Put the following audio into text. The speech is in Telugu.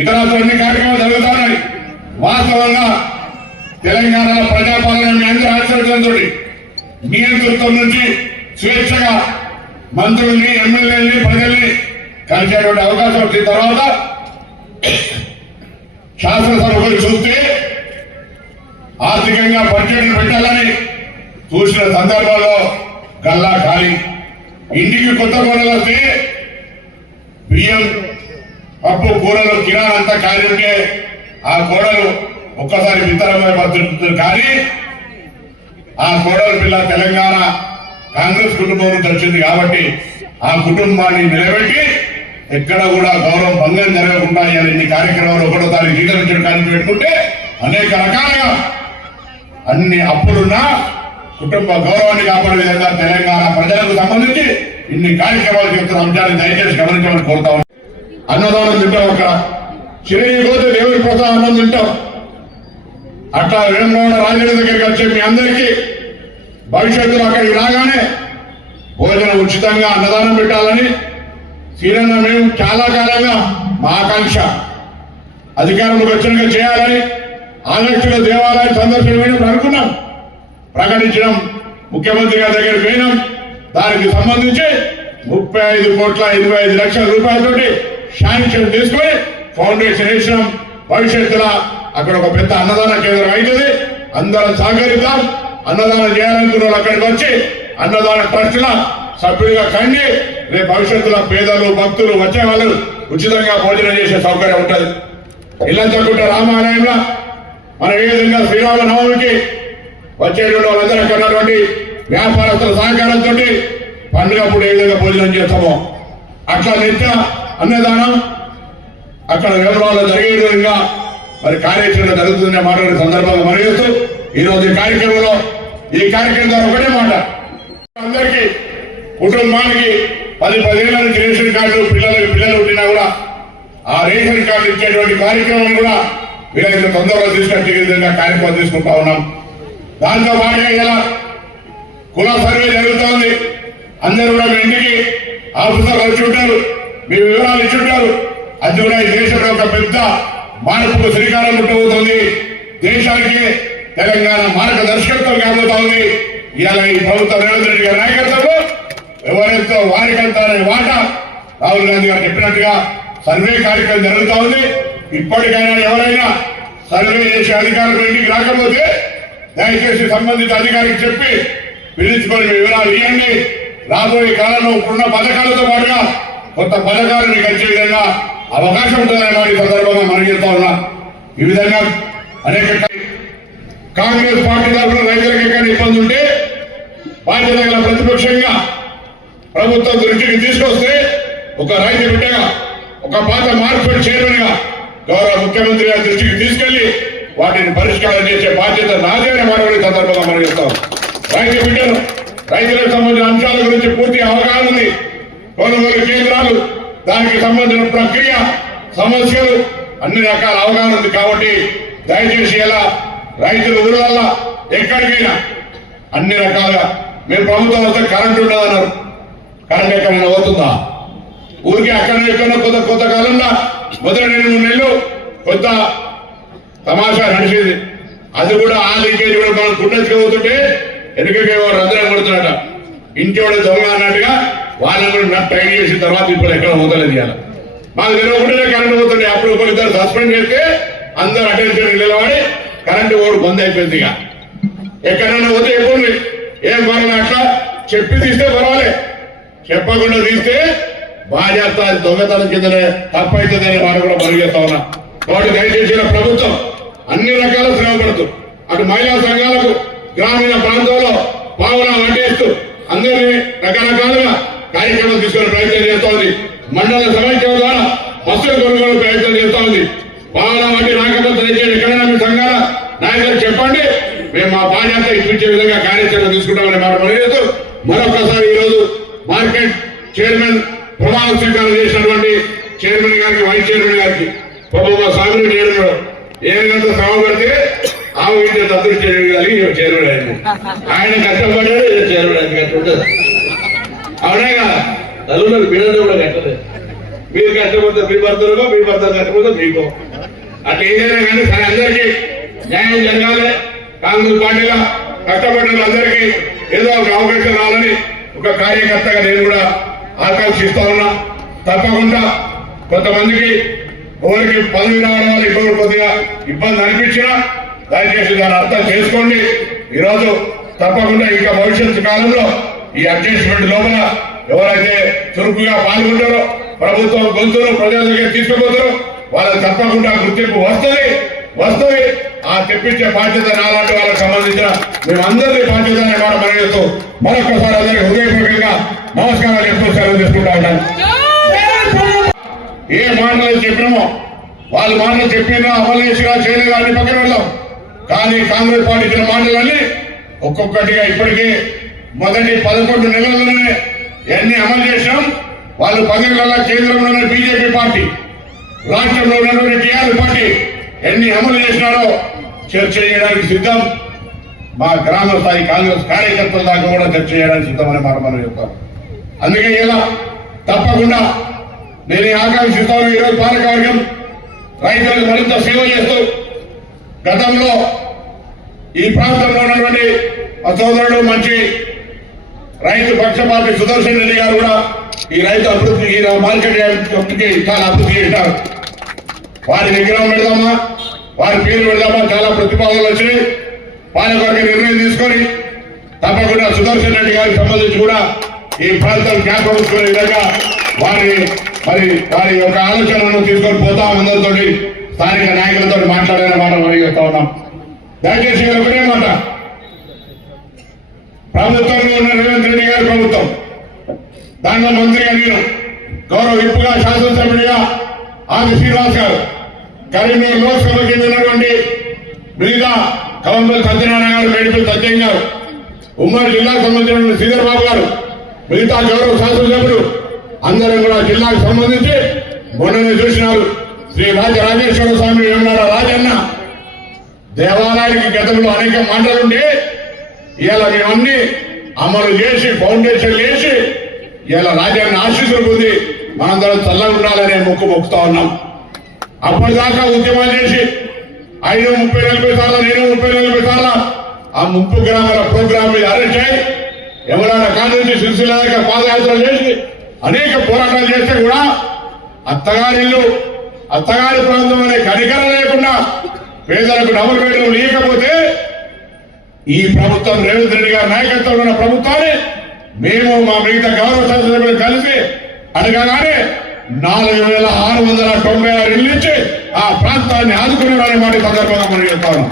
ఇతర అన్ని కార్యక్రమాలు జరుగుతున్నాయి. వాస్తవంగా తెలంగాణలో ప్రజాపాలన మీ అందరి ఆశ్రయంతో నియంతృత్వం నుంచి స్వేచ్ఛగా మంత్రుల్ని ఎమ్మెల్యేలని ప్రజల్ని కలిసేటువంటి అవకాశం వచ్చిన తర్వాత శాసనసభకు చూస్తే ఆర్థికంగా బడ్జెట్ పెట్టాలని చూసిన సందర్భంలో గల్లా ఖాళీ. ఇంటికి కొత్త కోడలు వస్తే బియ్యం పప్పు కూరలు కిరాణా అంతా ఖాళీ ఉంటే ఆ కోడలు ఒక్కసారి విత్తనమై పడుతుంది కానీ ఆ కోడలు పిల్ల తెలంగాణ కాంగ్రెస్ కుటుంబం నుంచి వచ్చింది కాబట్టి ఆ కుటుంబాన్ని నిలబెట్టి ఎక్కడ కూడా గౌరవం భంగం జరగకుండా ఇన్ని కార్యక్రమాలు ఒకటో తారీఖు జీతం కానీ పెట్టుకుంటే అనేక రకాలుగా అన్ని అప్పులున్నా కుటుంబ గౌరవాన్ని కాపాడే విధంగా తెలంగాణ ప్రజలకు సంబంధించి ఇన్ని కార్యక్రమాలు చేస్తున్న అంశాన్ని దయచేసి గమనించమని కోరుతా అన్నదానం తింటాం అక్కడ. చిరంజీవి పోతే దేవుడి ప్రసాదం అన్నం తింటాం. అట్లా వేమగౌడ రాజేంద్ర దగ్గరికి వచ్చే మీ అందరికీ భవిష్యత్తులో అక్కడికి రాగానే భోజనం ఉచితంగా అన్నదానం పెట్టాలని సీనన్న మేము చాలా కాలంగా మా ఆకాంక్ష. అధికారంలోకి వచ్చినగా చేయాలని ఆగస్టులో దేవాలయ సందర్శన పోయినప్పుడు అనుకున్నాం. ప్రకటించడం ముఖ్యమంత్రి గారి దగ్గర పోయినాం. దానికి సంబంధించి ముప్పై ఐదు కోట్ల ఇరవై ఐదు లక్షల రూపాయలతోటి శాంక్షన్ తీసుకొని ఫౌండేషన్ వేసినాం. భవిష్యత్తులో అక్కడ ఒక పెద్ద అన్నదాన కేంద్రం అవుతుంది. అందరం సహకరిద్దాం. అన్నదానం చేయాలనుకున్న వాళ్ళు అక్కడికి వచ్చి అన్నదాన ట్రస్టుల సభ్యుడిగా కండి రేపు భవిష్యత్తులో పేదలు భక్తులు వచ్చే వాళ్ళు ఉచితంగా భోజనం చేసే సౌకర్యం ఉంటుంది. ఇల్లంతకుంట రామాలయంలో మనం ఏ విధంగా శ్రీరామ నవమికి వచ్చేటువంటి వాళ్ళందరూ ఉన్నటువంటి వ్యాపారస్తుల సహకారంతో పండుగప్పుడు ఏ విధంగా భోజనం చేస్తామో. అట్లా నిత్య అన్నదానం అక్కడ వేమరాలో జరిగే విధంగా మరి కార్యాచరణ జరుగుతుందనే మాట్లాడే సందర్భంగా మరి ఈరోజు ఈ రోజు ఈ కార్యక్రమంలో ఈ కార్యక్రమం ద్వారా ఒకటే మాట. అందరికీ కుటుంబానికి పది పదిహేను నుంచి రేషన్ కార్డు పిల్లలకి పిల్లలు పుట్టినా కూడా ఆ రేషన్ కార్డు ఇచ్చేటువంటి కార్యక్రమం కూడా వీరైతే తొందరగా తీసుకొచ్చే విధంగా కార్యక్రమం తీసుకుంటా ఉన్నాం. దాంతో పాటుగా ఇలా కుల సర్వే జరుగుతోంది. అందరూ కూడా ఇంటికి ఆఫీసర్ వచ్చి ఉంటారు. మీ వివరాలు ఇచ్చి ఉంటారు అది కూడా ఈ దేశంలో ఒక పెద్ద మార్పుకు శ్రీకారం చుట్టబోతోంది దేశానికి తెలంగాణ మార్గదర్శకత్వం కాబోతా ఉంది ఇవాళ ఈ ప్రభుత్వం రేవంత్ రెడ్డి గారి నాయకత్వంలో ఎవరెంతో వారికంతానే వాట రాహుల్ గాంధీ గారు చెప్పినట్టుగా సర్వే కార్యక్రమం జరుగుతా ఉంది ఇప్పటికైనా ఎవరైనా సర్వే చేసే అధికారులు ఇంటికి రాకపోతే దయచేసి సంబంధిత అధికారికి చెప్పి పిలుచుకొని వివరాలు ఇవ్వండి. రాబోయే కాలంలో ఇప్పుడున్న పథకాలతో పాటుగా కొత్త పథకాలు మీకు వచ్చే విధంగా అవకాశం ఉంటుందన్నమాట ఈ సందర్భంగా మనం చెప్తా ఉన్నా. ఈ విధంగా అనేక కాంగ్రెస్ పార్టీ తరఫున రైతులకు ఎక్కడ ఇబ్బంది ఉంటే బాధ్యత గల ప్రతిపక్షంగా ప్రభుత్వం దృష్టికి తీసుకొస్తే ఒక రైతు బిడ్డగా ఒక పాత మార్కెట్ చైర్మన్గా గౌరవ ముఖ్యమంత్రి గారి దృష్టికి తీసుకెళ్ళి వాటిని పరిష్కారం చేసే బాధ్యత నాదే అని మరొక సందర్భంగా మనం చెప్తాం రైతు బిడ్డను రైతులకు సంబంధించిన అంశాల గురించి పూర్తి అవగాహన ఉంది. కొనుగోలు కేంద్రాలు దానికి సంబంధించిన ప్రక్రియ సమస్యలు అన్ని రకాల అవగాహన ఉంది కాబట్టి దయచేసి ఎలా రైతుల ఊళ్ళల్లో ఎక్కడికైనా అన్ని రకాలుగా మీరు ప్రభుత్వం వస్తే కరెంట్ ఉండదన్నారు. కరెంట్ ఎక్కడైనా అవుతుందా ఊరికి అక్కడ ఎక్కడ కొత్త కొత్త కాలంలో మొదటి రెండు మూడు నెలలు కొత్త తమాషా నడిచేది. అది కూడా ఆ లీకేజ్ కూడా మనం పోతుంటే వెనుకకే వాడు అందరం కొడుతున్నట ఇంటి వాడు దొంగ అన్నట్టుగా వాళ్ళని కూడా నట్టు చేసిన తర్వాత ఇప్పుడు ఎక్కడ పోతలేదు ఇవాళ. మాకు తెలియకుండానే కరెంట్ పోతుండే. అప్పుడు ఒకరిద్దరు సస్పెండ్ చేస్తే అందరు అటెన్షన్ నిలబడి కరెంటు ఓడు బంద్ అయిపోయింది ఇక. ఎక్కడన్నా పోతే ఎప్పుడు ఏం పర్వాలేదు అట్లా చెప్పి తీస్తే పర్వాలే. చెప్పకుండా తీస్తే బాధ్యత అది దొంగతనం కిందనే తప్పైతుందని వాడు కూడా పరిగెత్తా ఉన్నా. కాబట్టి దయచేసి ప్రభుత్వం అన్ని రకాల శ్రమ పడుతూ అటు మహిళా సంఘాలకు గ్రామీణ ప్రాంతంలో పావున వడ్డేస్తూ అందరినీ రకరకాలుగా కార్యక్రమం తీసుకునే ప్రయత్నం చేస్తా ఉంది. మండల సమైక్యం ద్వారా బస్సుల కొనుగోలు ప్రయత్నం చేస్తా ఉంది. పావున వడ్డీ రాకపోతే దయచేసి ఎక్కడైనా మీ సంఘాల నాయకులు చెప్పండి. మేము మా బాధ్యత ఇప్పించే విధంగా కార్యాచరణ తీసుకుంటామని మాట పనిచేస్తూ మరొకసారి ఈరోజు మార్కెట్ చైర్మన్ ప్రమాణ స్వీకారం చేసినటువంటి చైర్మన్ గారికి వైస్ చైర్మన్ గారికి పాపం మా చేయడంలో నేను ఏమిటంత శ్రమ పడితే ఆవు ఇంటి అదృష్టి కలిగి ఈయన చైర్మన్ అయింది ఆయన కష్టపడ్డాడు చైర్మన్ అయింది కట్టుంటది అవునే కదా కూడా కట్టలేదు మీరు కష్టపోతే మీ భర్తలుగో మీ భర్త కష్టపోతే మీకు. అట్లా ఏదైనా కానీ సరే అందరికీ న్యాయం జరగాలి. కాంగ్రెస్ పార్టీగా కష్టపడిన అందరికీ ఏదో ఒక అవకాశం రావాలని ఒక కార్యకర్తగా నేను కూడా ఆకాంక్షిస్తా ఉన్నా. తప్పకుండా కొంతమందికి ఎవరికి పదవి రావడం వల్ల ఇబ్బంది కొద్దిగా ఇబ్బంది అనిపించినా దయచేసి దాన్ని అర్థం చేసుకోండి. ఈరోజు తప్పకుండా ఇంకా భవిష్యత్తు కాలంలో ఈ అడ్జస్ట్మెంట్ లోపల ఎవరైతే చురుకుగా పాల్గొంటారో ప్రభుత్వం గొంతులు ప్రజల దగ్గర తీసుకుపోతారో వాళ్ళకి తప్పకుండా గుర్తింపు వస్తుంది వస్తుంది. ఆ తెప్పించే బాధ్యత నాలాంటి వాళ్ళకి సంబంధించిన మేమందరినీ బాధ్యత అనే మాట మనం మరొకసారి అందరికీ హృదయపూర్వకంగా నమస్కారాలు చెప్తూ సెలవు తీసుకుంటా ఉన్నాను. ఏ మాటలు చెప్పినామో వాళ్ళ మాటలు చెప్పినా అమలు చేసినా చేయలేదా అని పక్కన వెళ్దాం కానీ కాంగ్రెస్ పార్టీ ఇచ్చిన మాటలన్నీ ఒక్కొక్కటిగా ఇప్పటికే మొదటి పదకొండు నెలల్లోనే ఎన్ని అమలు చేశాం వాళ్ళు పదేళ్ళలో కేంద్రంలో ఉన్న బీజేపీ పార్టీ రాష్ట్రంలో ఉన్నటువంటి టీఆర్ పార్టీ ఎన్ని అమలు చేసినారో చర్చ చేయడానికి సిద్ధం. మా గ్రామ స్థాయి కాంగ్రెస్ కార్యకర్తల దాకా కూడా చర్చ చేయడానికి సిద్ధమని మాట మనం చెప్తాం. అందుకే ఇలా తప్పకుండా నేను ఈ ఆకాంక్షిస్తాను ఈరోజు పాలకవర్గం. రైతులకు మరింత సేవ చేస్తూ గతంలో ఈ ప్రాంతంలో ఉన్నటువంటి సోదరుడు మంచి రైతు పక్షపాతి సుదర్శన్ రెడ్డి గారు కూడా ఈ రైతు అభివృద్ధి ఈ మార్కెట్ యార్డ్కి చాలా అభివృద్ధి చేశారు. వారి విగ్రహం పెడదామా? వారి పేరు పెడదామా? చాలా ప్రతిపాదనలు వచ్చినాయి. పాలకవర్గ నిర్ణయం తీసుకొని తప్పకుండా సుదర్శన్ రెడ్డి గారికి సంబంధించి కూడా ఈ ప్రాంతం జ్ఞాపకం విధంగా వారి మరి వారి యొక్క ఆలోచనను తీసుకొని పోతాం అందరితో స్థానిక నాయకులతో మాట్లాడాలని మాట మరి చెప్తా ఉన్నాం. దయచేసి ఒకటే మాట. ప్రభుత్వంలో ఉన్న రేవంత్ రెడ్డి గారి ప్రభుత్వం. దానిలో మంత్రిగా నేను గౌరవ విప్పుగా శాసనసభ్యుడిగా ఆది శ్రీనివాస్ గారు. కరీంనగర్ లోక్సభకి ఉన్నటువంటి మిగతా కవంపల్లి సత్యనారాయణ గారు మేడిపల్లి సత్యం గారు ఉమ్మడి జిల్లాకు సంబంధించిన శ్రీధర్ బాబు గారు మిగతా గౌరవ శాసనసభ్యులు అందరం కూడా జిల్లాకు సంబంధించి మొన్ననే చూసినారు. శ్రీ రాజ రాజేశ్వర స్వామి వేమనాడ రాజన్న దేవాలయానికి గతంలో అనేక మంటలుండి ఇలా మేమన్నీ అమలు చేసి ఫౌండేషన్ వేసి ఇలా రాజ్యాన్ని ఆశీస్సులు పొంది మనందరం చల్లగా ఉండాలనే మొక్కు మొక్కుతా ఉన్నాం. అప్పటిదాకా ఉద్యమాలు చేసి ఐదు ముప్పై నలభై సార్లు నేను ముప్పై నలభై సార్లు ఆ ముప్పు గ్రామాల ప్రోగ్రామ్ మీద అరెస్ట్ అయ్యి ఎవరైనా కాలేజీ సిరిసిల్ల పాదయాత్ర చేసి అనేక పోరాటాలు చేస్తే కూడా అత్తగారిల్లు అత్తగారి ప్రాంతం అనే కనికరం లేకుండా పేదలకు డబుల్ బెడ్రూమ్ లేకపోతే ఈ ప్రభుత్వం రేవంత్ రెడ్డి గారి నాయకత్వంలో ఉన్న ప్రభుత్వాన్ని మేము మా మిగతా గౌరవ శాసనసభ్యులు కలిసి అడగగానే నాలుగు వేల ఆరు వందల తొంభై ఆరు ఇల్లు ఇచ్చి ఆ ప్రాంతాన్ని ఆదుకున్నారనే మాట సందర్భంగా మనం చెప్తాను